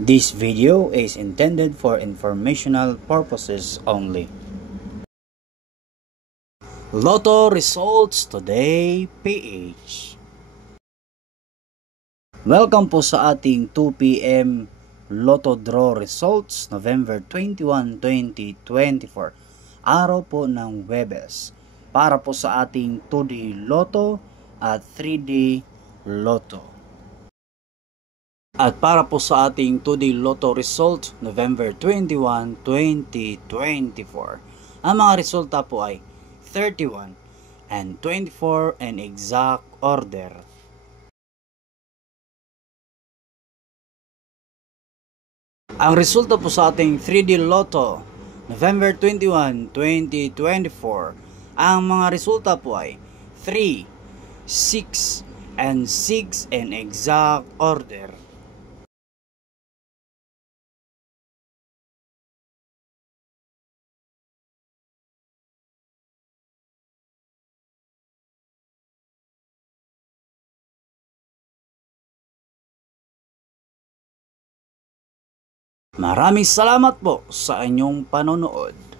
This video is intended for informational purposes only. Lotto results today, PH. Welcome po sa ating 2 p.m. Lotto draw results, November 21, 2024. Araw po ng Huwebes. Para po sa ating 2D Lotto at 3D Lotto. At para po sa ating 2D Lotto result, November 21, 2024. Ang mga resulta po ay 31 and 24 in exact order. Ang resulta po sa ating 3D Lotto, November 21, 2024. Ang mga resulta po ay 3, 6, and 6 in exact order. Maraming salamat po sa inyong panonood.